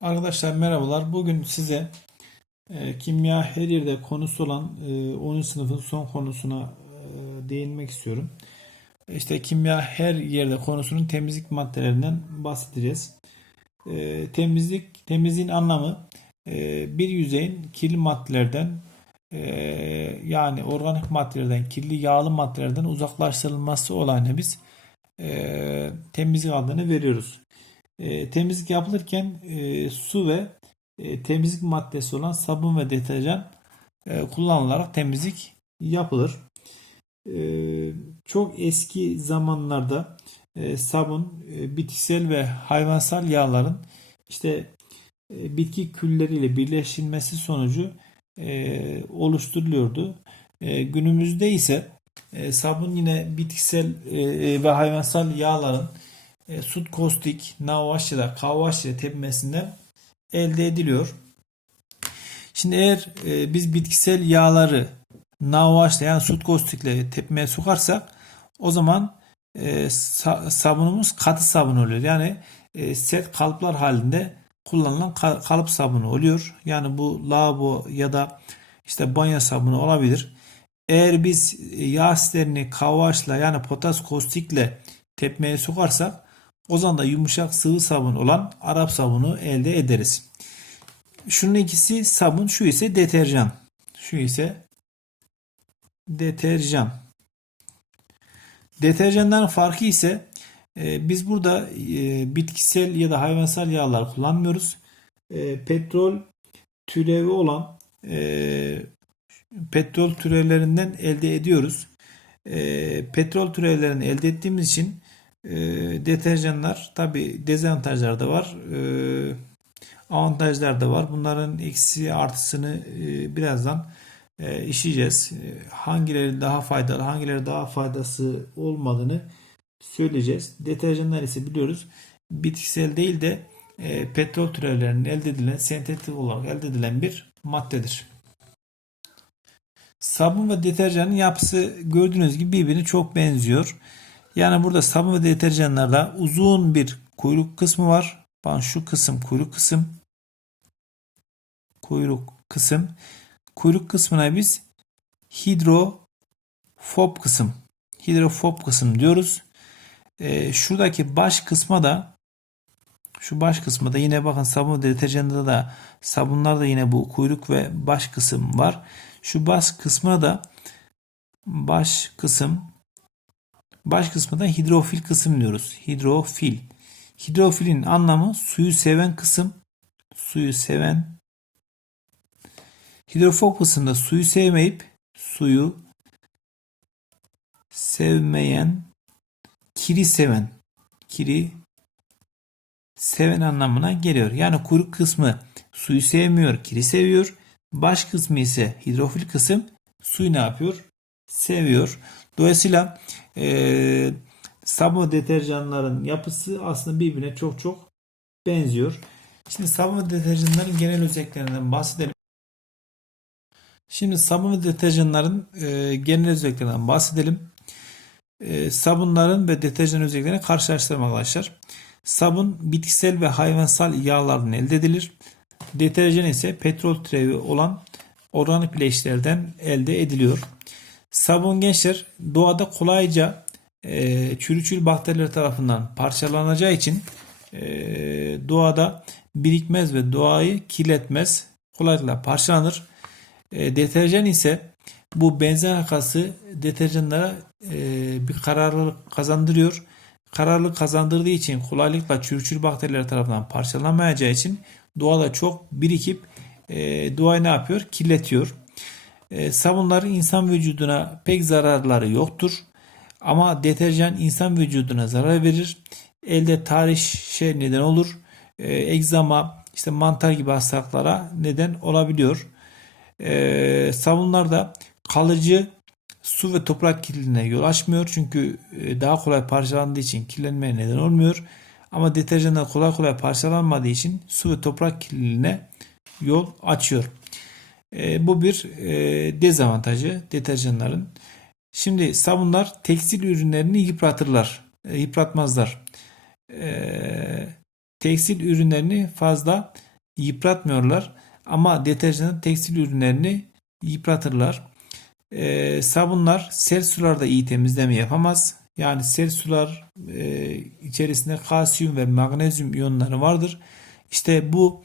Arkadaşlar merhabalar. Bugün size e, kimya her yerde konusu olan e, 10. sınıfın son konusuna e, değinmek istiyorum. İşte kimya her yerde konusunun temizlik maddelerinden bahsedeceğiz. E, temizlik temizliğin anlamı e, bir yüzeyin kirli maddelerden e, yani organik maddelerden, kirli yağlı maddelerden uzaklaştırılması olayına biz e, temizlik adını veriyoruz. E, temizlik yapılırken e, su ve e, temizlik maddesi olan sabun ve deterjan e, kullanılarak temizlik yapılır. E, çok eski zamanlarda e, sabun e, bitkisel ve hayvansal yağların işte e, bitki külleriyle birleştirilmesi sonucu e, oluşturuluyordu. E, günümüzde ise e, sabun yine bitkisel e, ve hayvansal yağların e, sut kostik, navaş ya da kavvaş ile tepmesinden elde ediliyor. Şimdi eğer e, biz bitkisel yağları navaşla yani sut kostikle tepmeye sokarsak o zaman e, sa- sabunumuz katı sabun oluyor. Yani e, set kalıplar halinde kullanılan ka- kalıp sabunu oluyor. Yani bu lavabo ya da işte banyo sabunu olabilir. Eğer biz yağ asitlerini kavvaşla yani potas kostikle tepmeye sokarsak o zaman da yumuşak sıvı sabun olan Arap sabunu elde ederiz. Şunun ikisi sabun, şu ise deterjan. Şu ise deterjan. Deterjanların farkı ise e, biz burada e, bitkisel ya da hayvansal yağlar kullanmıyoruz. E, petrol türevi olan e, petrol türevlerinden elde ediyoruz. E, petrol türevlerini elde ettiğimiz için e, deterjanlar tabi dezavantajlar da var. E, avantajlar da var. Bunların eksi artısını e, birazdan e, işleyeceğiz. E, hangileri daha faydalı, hangileri daha faydası olmadığını söyleyeceğiz. Deterjanlar ise biliyoruz bitkisel değil de petrol türevlerinin elde edilen, sentetik olarak elde edilen bir maddedir. Sabun ve deterjanın yapısı gördüğünüz gibi birbirine çok benziyor. Yani burada sabun ve deterjanlarda uzun bir kuyruk kısmı var. Bakın şu kısım kuyruk kısım. Kuyruk kısım. Kuyruk kısmına biz hidrofob kısım. Hidrofob kısım diyoruz. Ee, şuradaki baş kısma da şu baş kısmı da yine bakın sabun ve deterjanda da sabunlarda yine bu kuyruk ve baş kısım var. Şu baş kısmına da baş kısım Baş kısmı da hidrofil kısım diyoruz. Hidrofil. Hidrofilin anlamı suyu seven kısım. Suyu seven. Hidrofob kısımda suyu sevmeyip suyu sevmeyen, kiri seven. Kiri seven anlamına geliyor. Yani kuyruk kısmı suyu sevmiyor, kiri seviyor. Baş kısmı ise hidrofil kısım suyu ne yapıyor? Seviyor. Dolayısıyla e, sabun deterjanların yapısı aslında birbirine çok çok benziyor. Şimdi sabun deterjanların genel özelliklerinden bahsedelim. Şimdi sabun ve deterjanların e, genel özelliklerinden bahsedelim. E, sabunların ve deterjan özelliklerini karşılaştıralım arkadaşlar. Sabun bitkisel ve hayvansal yağlardan elde edilir. Deterjan ise petrol türevi olan organik bileşiklerden elde ediliyor. Sabun gençler doğada kolayca e, çürücül bakteriler tarafından parçalanacağı için e, doğada birikmez ve doğayı kirletmez. Kolaylıkla parçalanır. E, deterjan ise bu benzer halkası deterjanlara e, bir kararlılık kazandırıyor. Kararlılık kazandırdığı için kolaylıkla çürücül bakteriler tarafından parçalanmayacağı için doğada çok birikip e, doğayı ne yapıyor? Kirletiyor. E, sabunların insan vücuduna pek zararları yoktur. Ama deterjan insan vücuduna zarar verir. Elde tarih şey neden olur. E, egzama, işte mantar gibi hastalıklara neden olabiliyor. E, sabunlarda kalıcı su ve toprak kirliliğine yol açmıyor. Çünkü e, daha kolay parçalandığı için kirlenmeye neden olmuyor. Ama deterjanlar kolay kolay parçalanmadığı için su ve toprak kirliliğine yol açıyor. E, bu bir e, dezavantajı deterjanların. Şimdi sabunlar tekstil ürünlerini yıpratırlar. E, yıpratmazlar. Tekstil ürünlerini fazla yıpratmıyorlar. Ama deterjan tekstil ürünlerini yıpratırlar. Sabunlar sert sularda iyi temizleme yapamaz. Yani sert sular içerisinde kalsiyum ve magnezyum iyonları vardır. İşte bu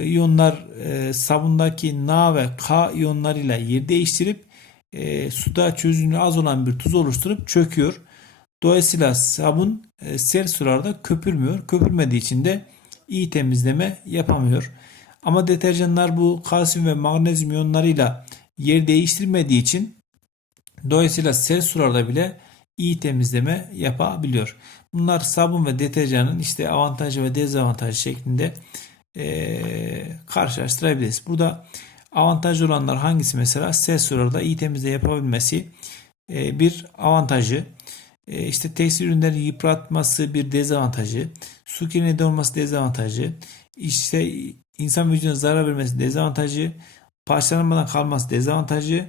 iyonlar e, sabundaki Na ve K iyonlarıyla yer değiştirip e, suda çözünürlüğü az olan bir tuz oluşturup çöküyor. Dolayısıyla sabun e, sert sularda köpürmüyor. Köpürmediği için de iyi temizleme yapamıyor. Ama deterjanlar bu kalsiyum ve magnezyum iyonlarıyla yer değiştirmediği için dolayısıyla sert sularda bile iyi temizleme yapabiliyor. Bunlar sabun ve deterjanın işte avantajı ve dezavantajı şeklinde eee, karşılaştırabiliriz. Burada avantajlı olanlar hangisi mesela? Sert sularda iyi temizleme yapabilmesi eee, bir avantajı. E, işte tekstil ürünleri yıpratması bir dezavantajı. Su kirliliği olması dezavantajı. İşte insan vücuduna zarar vermesi dezavantajı. Parçalanmadan kalması dezavantajı.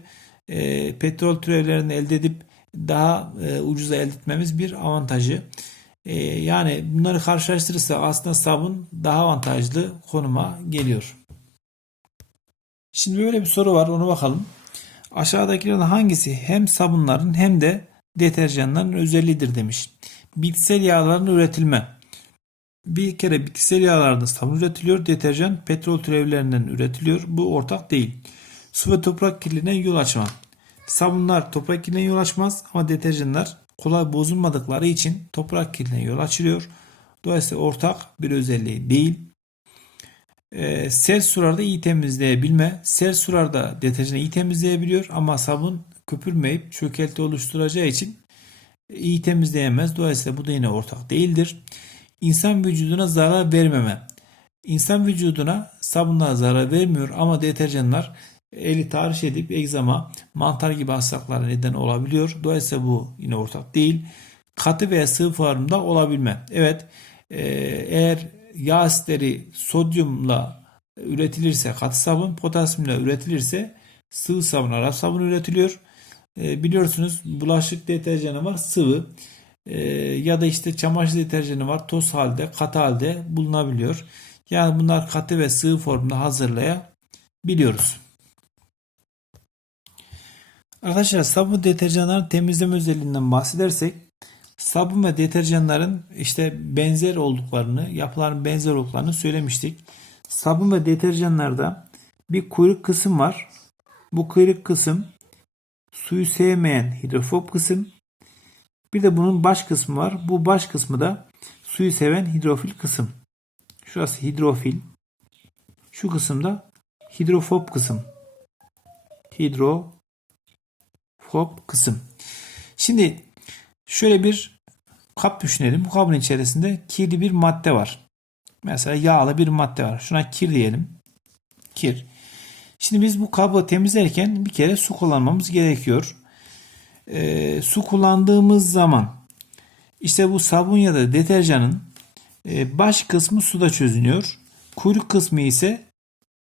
E, petrol türevlerini elde edip daha e, ucuza elde etmemiz bir avantajı. E, yani bunları karşılaştırırsa aslında sabun daha avantajlı konuma geliyor. Şimdi böyle bir soru var ona bakalım. Aşağıdakilerden hangisi hem sabunların hem de deterjanların özelliğidir demiş. Bitkisel yağların üretilme. Bir kere bitkisel yağlardan sabun üretiliyor. Deterjan petrol türevlerinden üretiliyor. Bu ortak değil. Su ve toprak kirliliğine yol açma. Sabunlar toprak kirliliğine yol açmaz ama deterjanlar kolay bozulmadıkları için toprak kirliliğine yol açılıyor. Dolayısıyla ortak bir özelliği değil. E, sert sularda iyi temizleyebilme. Sert sularda deterjanı iyi temizleyebiliyor ama sabun köpürmeyip çökelti oluşturacağı için iyi temizleyemez. Dolayısıyla bu da yine ortak değildir. İnsan vücuduna zarar vermeme. İnsan vücuduna sabunlar zarar vermiyor ama deterjanlar eli tahriş edip egzama, mantar gibi hastalıklara neden olabiliyor. Dolayısıyla bu yine ortak değil. Katı veya sıvı formda olabilme. Evet e, eğer yağ asitleri sodyumla üretilirse katı sabun, potasyumla üretilirse sıvı sabun, Arap sabun üretiliyor. E, biliyorsunuz bulaşık deterjanı var sıvı e, ya da işte çamaşır deterjanı var toz halde, katı halde bulunabiliyor. Yani bunlar katı ve sıvı formda hazırlayabiliyoruz. Arkadaşlar sabun deterjanların temizleme özelliğinden bahsedersek sabun ve deterjanların işte benzer olduklarını, yapıların benzer olduklarını söylemiştik. Sabun ve deterjanlarda bir kuyruk kısım var. Bu kuyruk kısım suyu sevmeyen hidrofob kısım. Bir de bunun baş kısmı var. Bu baş kısmı da suyu seven hidrofil kısım. Şurası hidrofil. Şu kısımda hidrofob kısım. Hidrofob kısım. Şimdi şöyle bir kap düşünelim. Bu kabın içerisinde kirli bir madde var. Mesela yağlı bir madde var. Şuna kir diyelim. Kir. Şimdi biz bu kabı temizlerken bir kere su kullanmamız gerekiyor. E, su kullandığımız zaman işte bu sabun ya da deterjanın e, baş kısmı suda çözünüyor. Kuyruk kısmı ise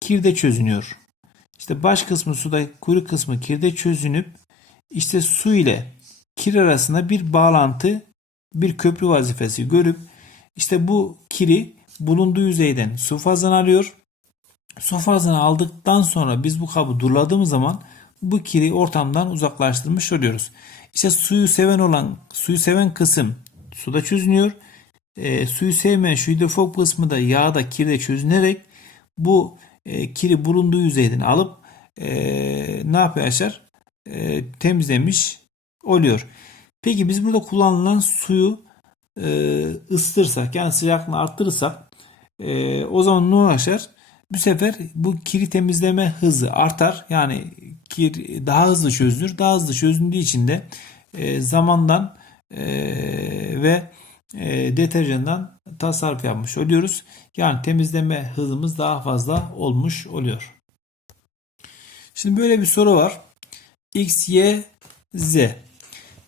kirde çözünüyor. İşte baş kısmı suda, kuyruk kısmı kirde çözünüp işte su ile kir arasında bir bağlantı, bir köprü vazifesi görüp işte bu kiri bulunduğu yüzeyden su fazla alıyor su fazını aldıktan sonra biz bu kabı duruladığımız zaman bu kiri ortamdan uzaklaştırmış oluyoruz. İşte suyu seven olan suyu seven kısım suda çözünüyor. E, suyu sevmeyen şu hidrofob kısmı da yağda kirde çözünerek bu e, kiri bulunduğu yüzeyden alıp e, ne yapıyor arkadaşlar? E, temizlemiş oluyor. Peki biz burada kullanılan suyu e, ısıtırsak yani sıcaklığını arttırırsak e, o zaman ne arkadaşlar? Bu sefer bu kiri temizleme hızı artar. Yani kir daha hızlı çözülür. Daha hızlı çözüldüğü için de e, zamandan ve e, deterjandan tasarruf yapmış oluyoruz. Yani temizleme hızımız daha fazla olmuş oluyor. Şimdi böyle bir soru var. X, Y, Z.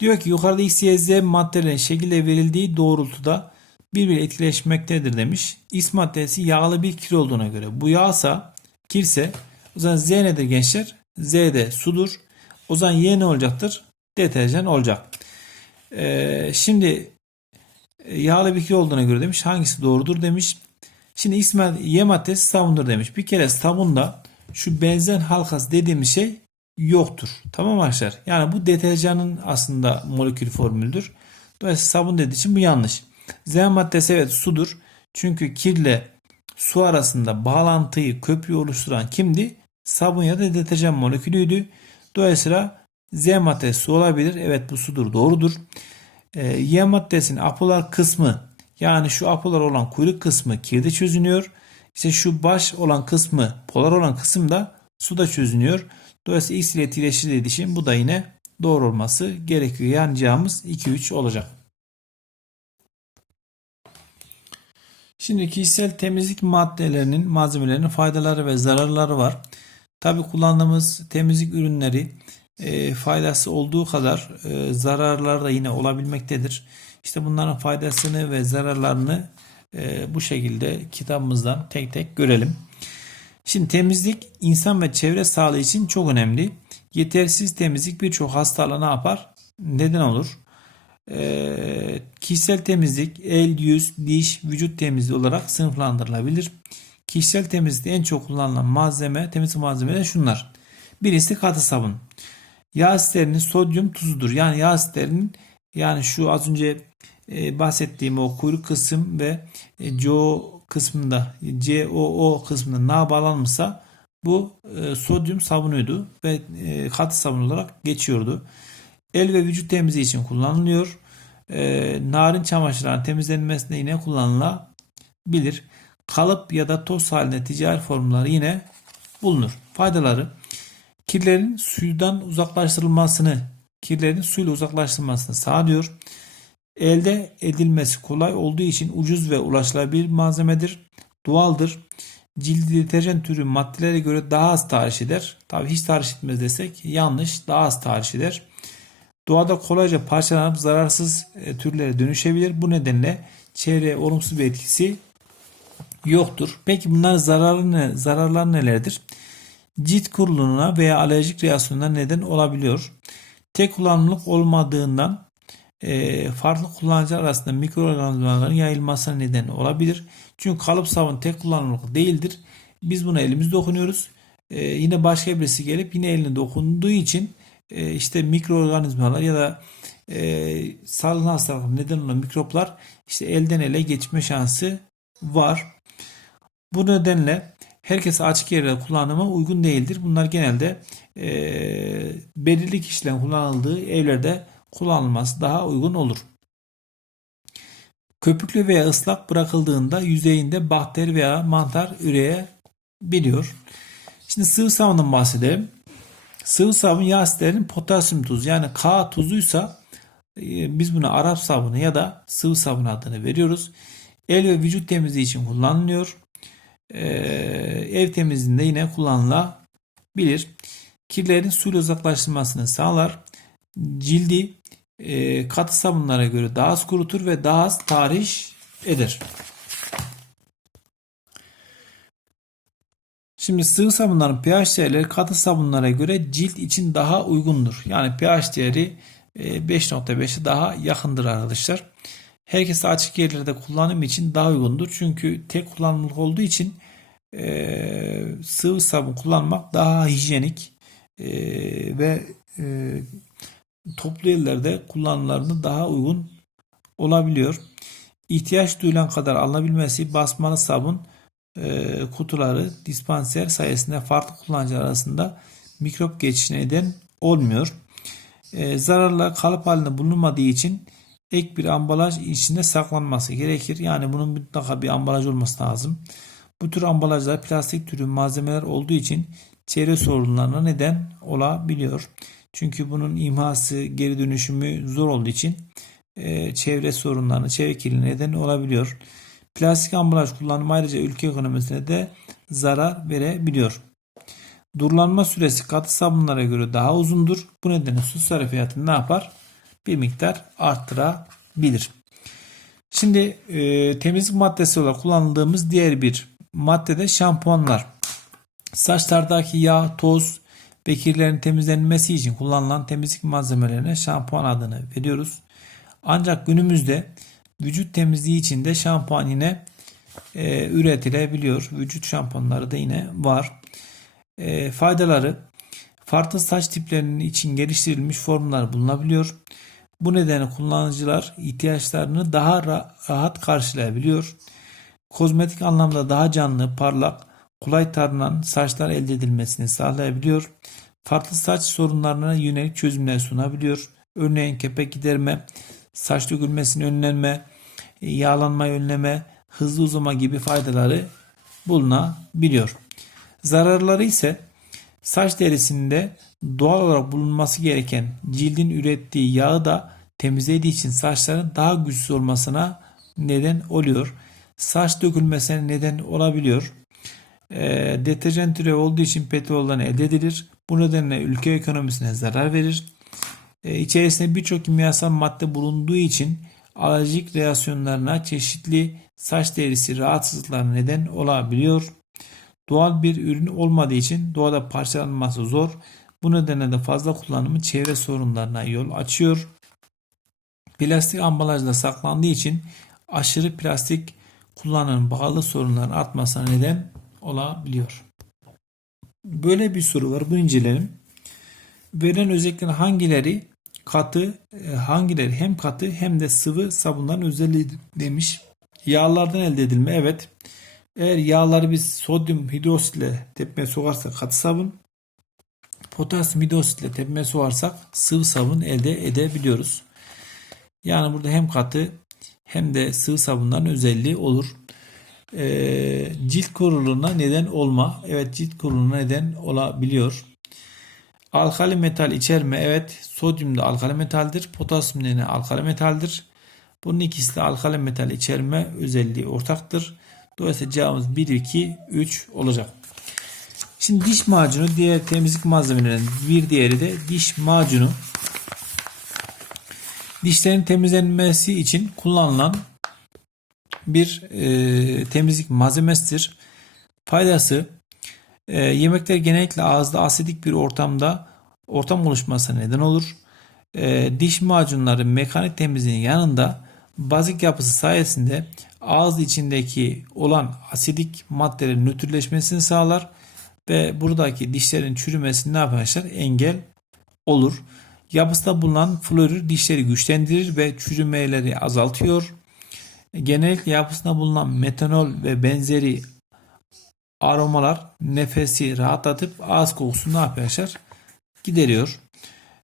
Diyor ki yukarıda X, Y, Z maddelerin şekilde verildiği doğrultuda birbiri etkileşmektedir demiş. X maddesi yağlı bir kir olduğuna göre. Bu yağsa kirse o zaman Z nedir gençler? Z de sudur. O zaman Y ne olacaktır? Deterjan olacak. Ee, şimdi yağlı bir kir olduğuna göre demiş. Hangisi doğrudur demiş. Şimdi X Y maddesi sabundur demiş. Bir kere sabunda şu benzen halkası dediğimiz şey yoktur. Tamam arkadaşlar? Yani bu deterjanın aslında molekül formülüdür. Dolayısıyla sabun dediği için bu yanlış. Z maddesi evet sudur. Çünkü kirle su arasında bağlantıyı, köprüyü oluşturan kimdi? Sabun ya da deterjan molekülüydü. Dolayısıyla Z maddesi su olabilir. Evet bu sudur. Doğrudur. Ee, Y maddesinin apolar kısmı yani şu apolar olan kuyruk kısmı kirde çözünüyor. İşte şu baş olan kısmı polar olan kısım da suda çözünüyor. Dolayısıyla X ile etkileştiği için bu da yine doğru olması gerekiyor. Yani cevabımız 2-3 olacak. Şimdi kişisel temizlik maddelerinin, malzemelerinin faydaları ve zararları var. Tabi kullandığımız temizlik ürünleri e, faydası olduğu kadar e, zararları da yine olabilmektedir. İşte bunların faydasını ve zararlarını e, bu şekilde kitabımızdan tek tek görelim. Şimdi temizlik insan ve çevre sağlığı için çok önemli. Yetersiz temizlik birçok hastalığa ne yapar? Neden olur? Ee, kişisel temizlik el, yüz, diş, vücut temizliği olarak sınıflandırılabilir. Kişisel temizlikte en çok kullanılan malzeme, temizlik malzemeleri şunlar. Birisi katı sabun. Yağ asitlerinin sodyum tuzudur. Yani yağ asitlerinin yani şu az önce e, bahsettiğim o kuyruk kısım ve e, CO kısmında COO kısmında na bağlanmışsa bu e, sodyum sabunuydu ve e, katı sabun olarak geçiyordu. El ve vücut temizliği için kullanılıyor. E, narin çamaşırların temizlenmesinde yine kullanılabilir. Kalıp ya da toz halinde ticari formları yine bulunur. Faydaları kirlerin sudan uzaklaştırılmasını, kirlerin suyla uzaklaştırılmasını sağlıyor. Elde edilmesi kolay olduğu için ucuz ve ulaşılabilir malzemedir. Doğaldır. Cildi deterjan türü maddelere göre daha az tahriş eder. Tabi hiç tahriş etmez desek yanlış. Daha az tahriş eder. Doğada kolayca parçalanıp zararsız e, türlere dönüşebilir. Bu nedenle çevreye olumsuz bir etkisi yoktur. Peki bunların zararı ne, zararlar nelerdir? Cilt kuruluğuna veya alerjik reaksiyonuna neden olabiliyor. Tek kullanımlık olmadığından farklı kullanıcılar arasında mikroorganizmaların yayılmasına neden olabilir. Çünkü kalıp sabun tek kullanımlık değildir. Biz buna elimizle dokunuyoruz. E, yine başka birisi gelip yine eline dokunduğu için e, işte mikroorganizmalar ya da e, salgın hastalık neden olan mikroplar işte elden ele geçme şansı var. Bu nedenle herkes açık yerde kullanıma uygun değildir. Bunlar genelde e, belirli kişilerin kullanıldığı evlerde kullanılması daha uygun olur. Köpüklü veya ıslak bırakıldığında yüzeyinde bakteri veya mantar üreyebiliyor. Şimdi sıvı sabundan bahsedelim. Sıvı sabun yağ asitlerinin potasyum tuzu yani K tuzuysa e, biz buna Arap sabunu ya da sıvı sabun adını veriyoruz. El ve vücut temizliği için kullanılıyor. Ee, ev temizliğinde yine kullanılabilir. Kirlerin suyla uzaklaştırmasını sağlar. Cildi e, katı sabunlara göre daha az kurutur ve daha az tahriş eder. Şimdi sıvı sabunların pH değerleri katı sabunlara göre cilt için daha uygundur. Yani pH değeri 5.5'e daha yakındır arkadaşlar. Herkese açık yerlerde kullanım için daha uygundur. Çünkü tek kullanımlık olduğu için e, sıvı sabun kullanmak daha hijyenik e, ve e, toplu yerlerde kullanımlarında daha uygun olabiliyor. İhtiyaç duyulan kadar alınabilmesi basmalı sabun e, kutuları dispanser sayesinde farklı kullanıcılar arasında mikrop geçişine neden olmuyor. E, zararla kalıp halinde bulunmadığı için ek bir ambalaj içinde saklanması gerekir. Yani bunun mutlaka bir ambalaj olması lazım. Bu tür ambalajlar plastik türü malzemeler olduğu için çevre sorunlarına neden olabiliyor. Çünkü bunun imhası, geri dönüşümü zor olduğu için e, çevre sorunlarına, çevre kirliliğine neden olabiliyor. Plastik ambalaj kullanımı ayrıca ülke ekonomisine de zarar verebiliyor. Durulanma süresi katı sabunlara göre daha uzundur. Bu nedenle su sarfiyatını ne yapar? Bir miktar arttırabilir. Şimdi e, temizlik maddesi olarak kullanıldığımız diğer bir madde de şampuanlar. Saçlardaki yağ, toz ve kirlerin temizlenmesi için kullanılan temizlik malzemelerine şampuan adını veriyoruz. Ancak günümüzde vücut temizliği için de şampuan yine e, üretilebiliyor. Vücut şampuanları da yine var. E, faydaları farklı saç tiplerinin için geliştirilmiş formlar bulunabiliyor. Bu nedenle kullanıcılar ihtiyaçlarını daha ra- rahat karşılayabiliyor. Kozmetik anlamda daha canlı, parlak, kolay taranan saçlar elde edilmesini sağlayabiliyor. Farklı saç sorunlarına yönelik çözümler sunabiliyor. Örneğin kepek giderme, saç dökülmesini önleme, yağlanmayı önleme, hızlı uzama gibi faydaları bulunabiliyor. Zararları ise saç derisinde doğal olarak bulunması gereken cildin ürettiği yağı da temizlediği için saçların daha güçsüz olmasına neden oluyor. Saç dökülmesine neden olabiliyor. E, deterjan türevi olduğu için petrolden elde edilir. Bu nedenle ülke ekonomisine zarar verir. E, içerisinde birçok kimyasal madde bulunduğu için alerjik reaksiyonlarına çeşitli saç derisi rahatsızlıklarına neden olabiliyor. Doğal bir ürün olmadığı için doğada parçalanması zor. Bu nedenle de fazla kullanımı çevre sorunlarına yol açıyor. Plastik ambalajda saklandığı için aşırı plastik kullanımın bağlı sorunların artmasına neden olabiliyor. Böyle bir soru var. Bunu inceleyelim. Verilen özelliklerin hangileri katı, e, hangileri hem katı hem de sıvı sabunların özelliği demiş. Yağlardan elde edilme. Evet. Eğer yağları biz sodyum hidroksitle tepmeye sokarsak katı sabun, potasyum hidroksitle tepmeye sokarsak sıvı sabun elde edebiliyoruz. Yani burada hem katı hem de sıvı sabunların özelliği olur. Ee, cilt kuruluğuna neden olma. Evet cilt kuruluğuna neden olabiliyor. Alkali metal içerme. Evet sodyum da alkali metaldir. Potasyum da alkali metaldir. Bunun ikisi de alkali metal içerme özelliği ortaktır. Dolayısıyla cevabımız 1, 2, 3 olacak. Şimdi diş macunu diğer temizlik malzemelerinden bir diğeri de diş macunu. Dişlerin temizlenmesi için kullanılan bir e, temizlik malzemesidir. Faydası e, yemekler genellikle ağızda asidik bir ortamda ortam oluşmasına neden olur. E, diş macunları mekanik temizliğin yanında bazik yapısı sayesinde ağız içindeki olan asidik maddelerin nötrleşmesini sağlar ve buradaki dişlerin çürümesini ne yapar? Engel olur. Yapısında bulunan florür dişleri güçlendirir ve çürümeleri azaltıyor. Genellikle yapısında bulunan metanol ve benzeri aromalar nefesi rahatlatıp ağız kokusunu ne yapıyor? Gideriyor.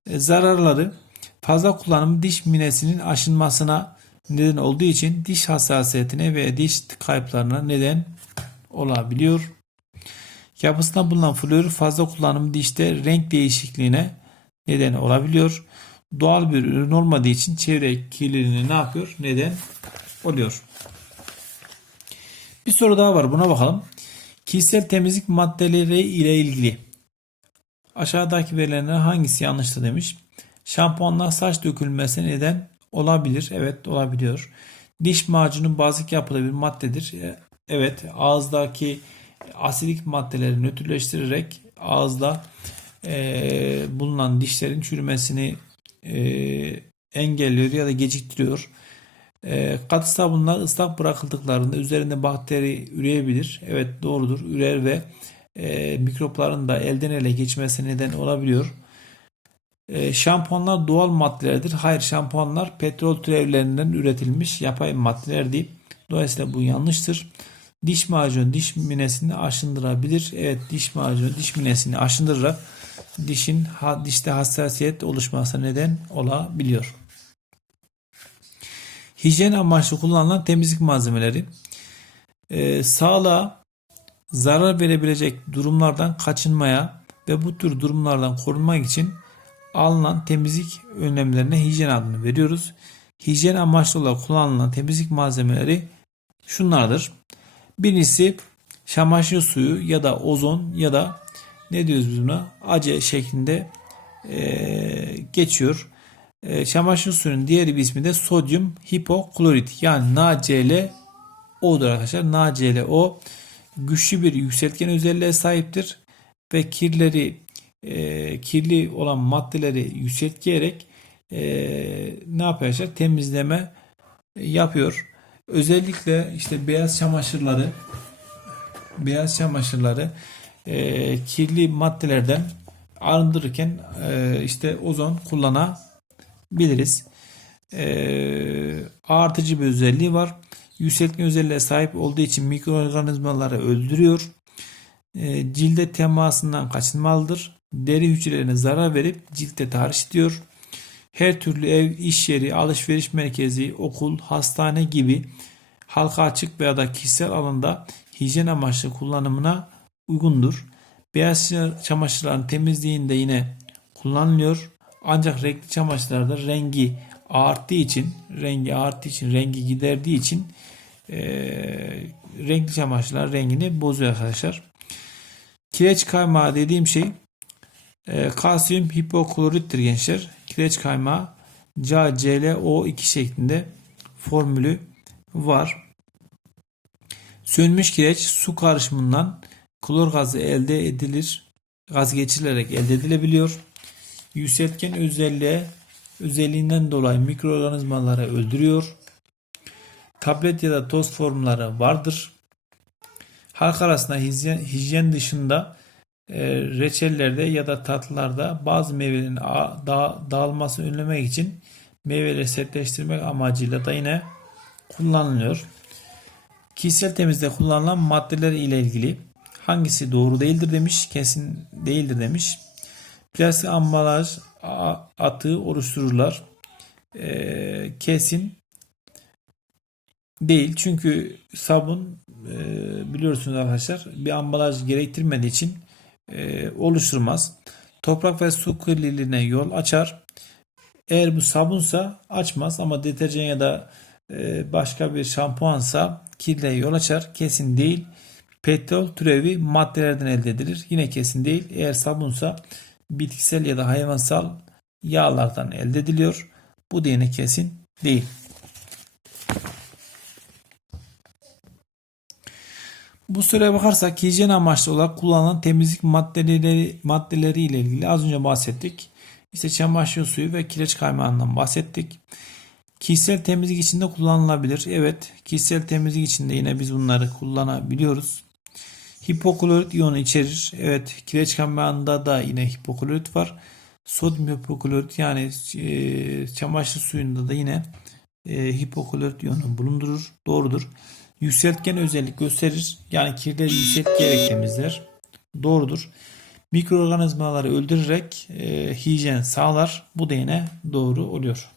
E, zararları fazla kullanım diş minesinin aşınmasına neden olduğu için diş hassasiyetine ve diş kayıplarına neden olabiliyor. Yapısında bulunan florür fazla kullanım dişte renk değişikliğine neden olabiliyor. Doğal bir ürün olmadığı için çevre kirliliğine ne yapıyor? Neden oluyor. Bir soru daha var. Buna bakalım. Kişisel temizlik maddeleri ile ilgili aşağıdaki verilerden hangisi yanlıştır demiş. Şampuanlar saç dökülmesine neden olabilir. Evet olabiliyor. Diş macunu bazik yapılı bir maddedir. E, Evet ağızdaki asidik maddeleri nötrleştirerek ağızda e, bulunan dişlerin çürümesini e, engelliyor ya da geciktiriyor. E, katı sabunlar ıslak bırakıldıklarında üzerinde bakteri üreyebilir. Evet doğrudur. Ürer ve e, mikropların da elden ele geçmesine neden olabiliyor. E, şampuanlar doğal maddelerdir. Hayır şampuanlar petrol türevlerinden üretilmiş yapay maddelerdi. Dolayısıyla bu yanlıştır. Diş macunu diş minesini aşındırabilir. Evet diş macunu diş minesini aşındırarak dişin dişte hassasiyet oluşmasına neden olabiliyor. Hijyen amaçlı kullanılan temizlik malzemeleri e, sağlığa zarar verebilecek durumlardan kaçınmaya ve bu tür durumlardan korunmak için alınan temizlik önlemlerine hijyen adını veriyoruz. Hijyen amaçlı olarak kullanılan temizlik malzemeleri şunlardır. Birincisi çamaşır suyu ya da ozon ya da ne diyoruz biz buna? Ace şeklinde e, geçiyor. E, çamaşır suyunun diğer bir ismi de sodyum hipoklorit yani NaClO'dur arkadaşlar. NaClO güçlü bir yükseltgen özelliğe sahiptir ve kirleri e, kirli olan maddeleri yükseltkeyerek e, ne yapıyor? Temizleme yapıyor. Özellikle işte beyaz çamaşırları beyaz çamaşırları e, kirli maddelerden arındırırken e, işte ozon kullanabiliriz. E, artıcı bir özelliği var. Yükseltme özelliğe sahip olduğu için mikroorganizmaları öldürüyor. E, cilde temasından kaçınmalıdır. Deri hücrelerine zarar verip ciltte tahriş ediyor. Her türlü ev, iş yeri, alışveriş merkezi, okul, hastane gibi halka açık veya da kişisel alanda hijyen amaçlı kullanımına uygundur. Beyaz çamaşırların temizliğinde yine kullanılıyor. Ancak renkli çamaşırlarda rengi arttığı için, rengi arttığı için, rengi giderdiği için eee, renkli çamaşırlar rengini bozuyor arkadaşlar. Kireç kaymağı dediğim şey e, kalsiyum hipoklorittir gençler. Kireç kaymağı CaClO2 şeklinde formülü var. Sönmüş kireç su karışımından klor gazı elde edilir. Gaz geçirilerek elde edilebiliyor. Yükseltgen özelliğe özelliğinden dolayı mikroorganizmaları öldürüyor. Tablet ya da toz formları vardır. Halk arasında hijyen, hijyen dışında e, reçellerde ya da tatlılarda bazı meyvelerin dağılmasını önlemek için meyveleri sertleştirmek amacıyla da yine kullanılıyor. Kişisel temizlikte kullanılan maddeler ile ilgili hangisi doğru değildir demiş, kesin değildir demiş. Plastik ambalaj atığı oluştururlar. E, kesin değil çünkü sabun e, biliyorsunuz arkadaşlar bir ambalaj gerektirmediği için e, oluşturmaz. Toprak ve su kirliliğine yol açar. Eğer bu sabunsa açmaz ama deterjan ya da e, başka bir şampuansa kirliliğe yol açar. Kesin değil. Petrol türevi maddelerden elde edilir. Yine kesin değil. Eğer sabunsa bitkisel ya da hayvansal yağlardan elde ediliyor. Bu yine kesin değil. Bu sıraya bakarsak hijyen amaçlı olarak kullanılan temizlik maddeleri, maddeleri ile ilgili az önce bahsettik. İşte çamaşır suyu ve kireç kaymağından bahsettik. Kişisel temizlik için de kullanılabilir. Evet, kişisel temizlik için de yine biz bunları kullanabiliyoruz. Hipoklorit iyonu içerir. Evet, kireç kaymağında da yine hipoklorit var. Sodyum hipoklorit yani e, çamaşır suyunda da yine e, hipoklorit iyonu bulundurur. Doğrudur. Yükseltgen özellik gösterir. Yani kirleri yükseltgerek temizler. Doğrudur. Mikroorganizmaları öldürerek e, hijyen sağlar. Bu da yine doğru oluyor.